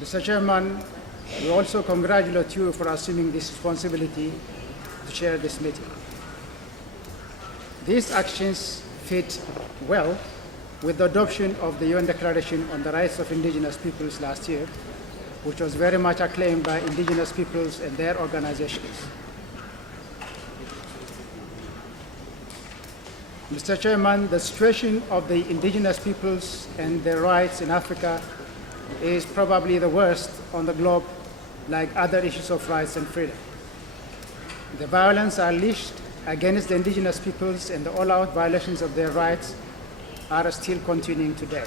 Mr. Chairman, we also congratulate you for assuming this responsibility to chair this meeting. These actions fit well with the adoption of the UN Declaration on the Rights of Indigenous Peoples last year, which was very much acclaimed by indigenous peoples and their organizations. Mr. Chairman, the situation of the indigenous peoples and their rights in Africa is probably the worst on the globe, like other issues of rights and freedom. The violence unleashed against the indigenous peoples and the all-out violations of their rights are still continuing today.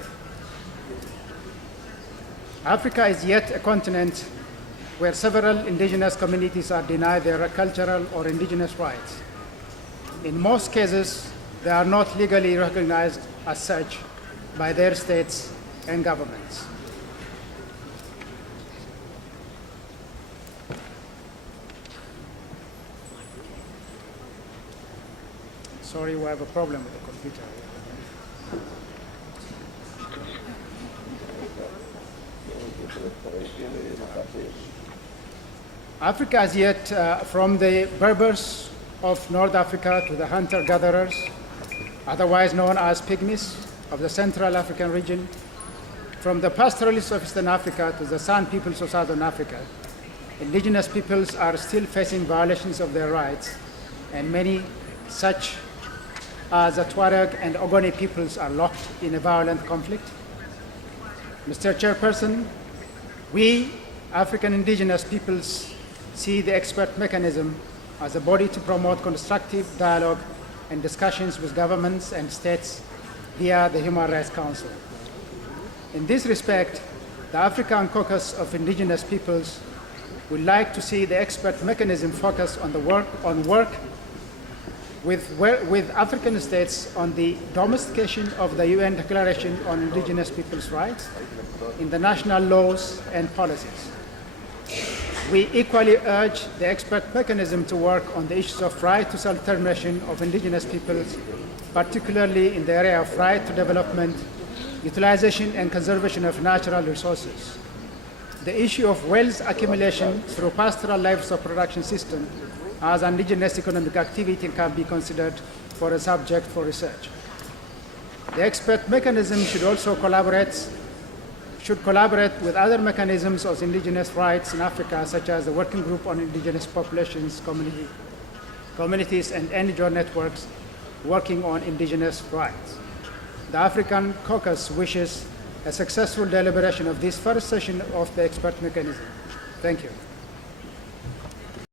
Africa is yet a continent where several indigenous communities are denied their cultural or indigenous rights. In most cases, they are not legally recognized as such by their states and governments. Sorry, we have a problem with the computer. Africa is yet, from the Berbers of North Africa to the hunter-gatherers, otherwise known as Pygmies of the Central African region, from the pastoralists of Eastern Africa to the San peoples of Southern Africa, indigenous peoples are still facing violations of their rights, and many, such as the Tuareg and Ogoni peoples, are locked in a violent conflict. Mr. Chairperson, we African indigenous peoples see the expert mechanism as a body to promote constructive dialogue and discussions with governments and states via the Human Rights Council. In this respect, the African Caucus of Indigenous Peoples would like to see the expert mechanism focus on work with African states on the domestication of the UN Declaration on Indigenous Peoples' Rights in the national laws and policies. We equally urge the expert mechanism to work on the issues of right to self-determination of indigenous peoples, particularly in the area of right to development, utilization and conservation of natural resources. The issue of wealth accumulation through pastoral livestock production system as indigenous economic activity can be considered for a subject for research. The expert mechanism should also collaborate with other mechanisms of indigenous rights in Africa, such as the Working Group on Indigenous Populations, communities, and NGO networks working on indigenous rights. The African Caucus wishes a successful deliberation of this first session of the expert mechanism. Thank you.